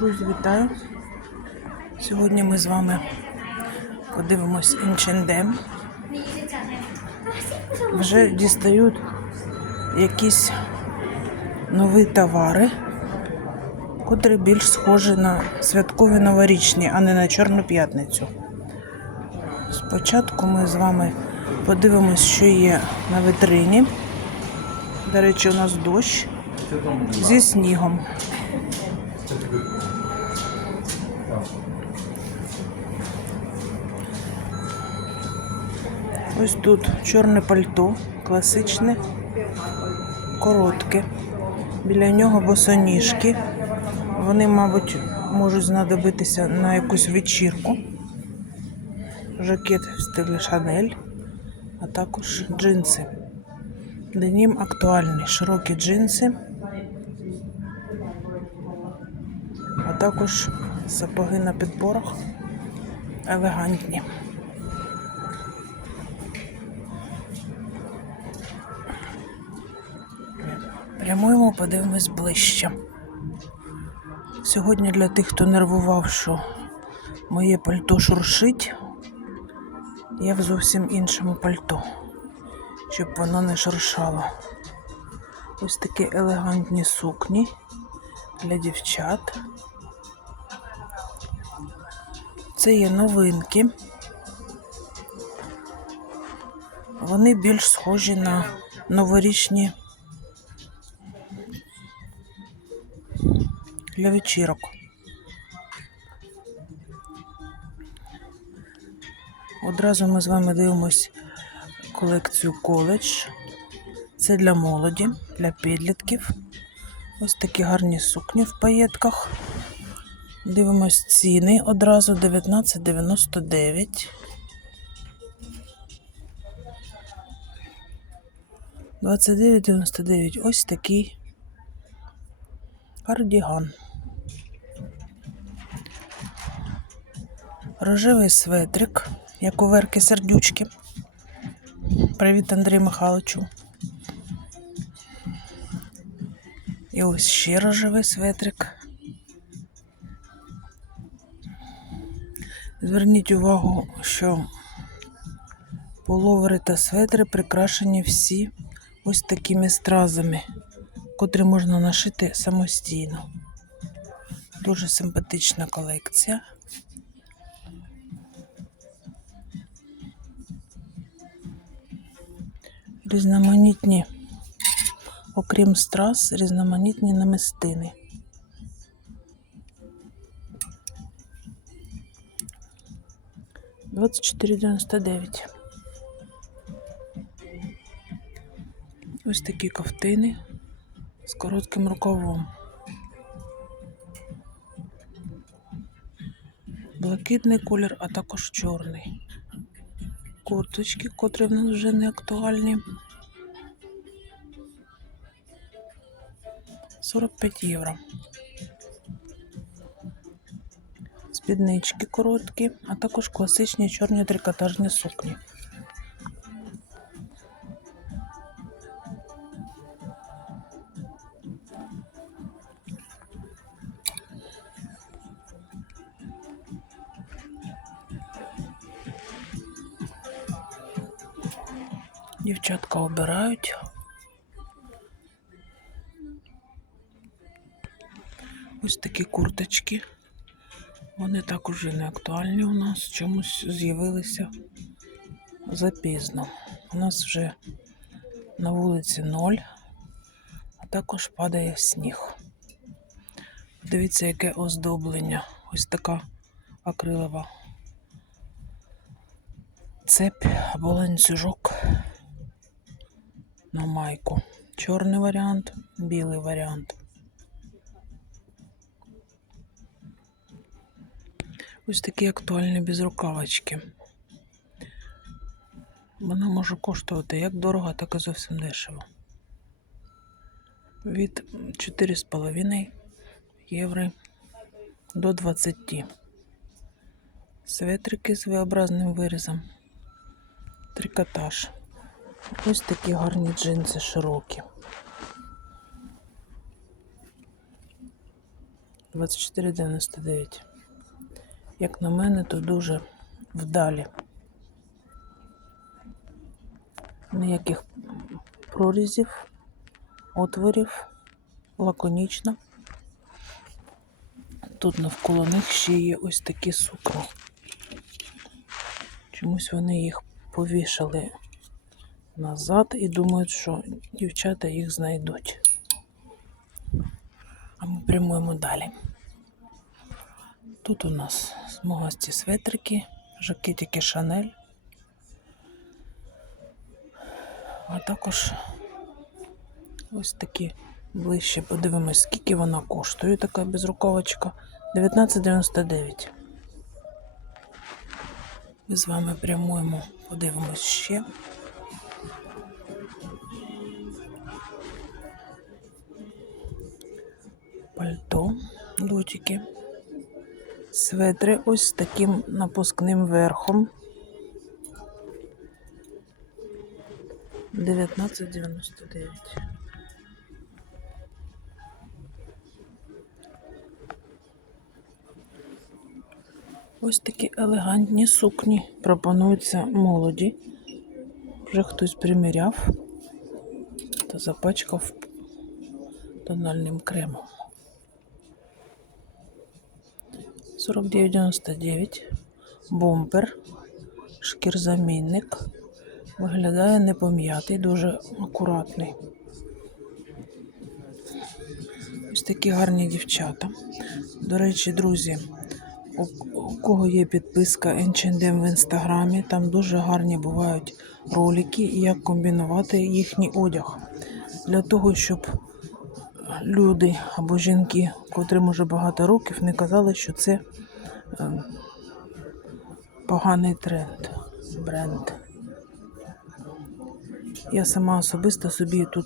Друзі, вітаю! Сьогодні ми з вами подивимось H&M. Вже дістають якісь нові товари, котрі більш схожі на святкові новорічні, а не на Чорну п'ятницю. Спочатку ми з вами подивимось, що є на витрині. До речі, у нас дощ зі снігом. Ось тут чорне пальто, класичне, коротке. Біля нього босоніжки. Вони, мабуть, можуть знадобитися на якусь вечірку. Жакет в стилі Шанель, а також джинси. Денім актуальний, широкі джинси, також сапоги на підборах елегантні. Прямуємо, подивимось ближче. Сьогодні для тих, хто нервував, що моє пальто шуршить, я в зовсім іншому пальто, щоб воно не шуршало. Ось такі елегантні сукні для дівчат. Це є новинки. Вони більш схожі на новорічні для вечірок. Одразу ми з вами дивимось колекцію коледж. Це для молоді, для підлітків. Ось такі гарні сукні в паєтках. Дивимось ціни одразу 19,99. 29,99. Ось такий кардіган. Рожевий светрик, як у Верки сердючки. Привіт, Андрій Михайловичу. І ось ще рожевий светрик. Зверніть увагу, що половери та светри прикрашені всі ось такими стразами, котрі можна нашити самостійно. Дуже симпатична колекція. Різноманітні, окрім страз, різноманітні намистини. Двадцять чотири дев'яносто дев'ять. Ось такі ковтини з коротким рукавом. Блакитний колір, а також чорний. Курточки, котрі в нас вже не актуальні. 45 євро. Спіднички короткі, а також класичні чорні трикотажні сукні. Дівчатка обирають. Ось такі курточки. Вони також вже не актуальні у нас. Чомусь з'явилися запізно. У нас вже на вулиці ноль, а також падає сніг. Дивіться, яке оздоблення. Ось така акрилова цепь або ланцюжок на майку. Чорний варіант, білий варіант. Ось такі актуальні безрукавочки. Вона може коштувати як дорого, так і зовсім дешево. Від 4,5 євро до 20. Светрики з V-образним вирізом. Трикотаж. Ось такі гарні джинси широкі. 24,99. Як на мене, то дуже вдалі. Ніяких прорізів, отворів, лаконічно. Тут навколо них ще є ось такі сукна. Чомусь вони їх повішали назад і думають, що дівчата їх знайдуть. А ми прямуємо далі. Тут у нас смугасті светрики, жакетики Шанель. А також ось такі ближче подивимось, скільки вона коштує, така безрукавочка. 19,99. Ми з вами прямуємо, подивимось ще. Пальто, лютики. Светри ось з таким напускним верхом. 19,99. Ось такі елегантні сукні пропонуються молоді. Вже хтось приміряв та запачкав тональним кремом. 49,99. Бомбер, шкірзамінник. Виглядає непом'ятий, дуже акуратний. Ось такі гарні дівчата. До речі, друзі, у, у кого є підписка H&M в інстаграмі, там дуже гарні бувають ролики, як комбінувати їхній одяг. Для того, щоб люди або жінки, котрим уже багато років, не казали, що це е, поганий тренд, бренд. Я сама особисто собі тут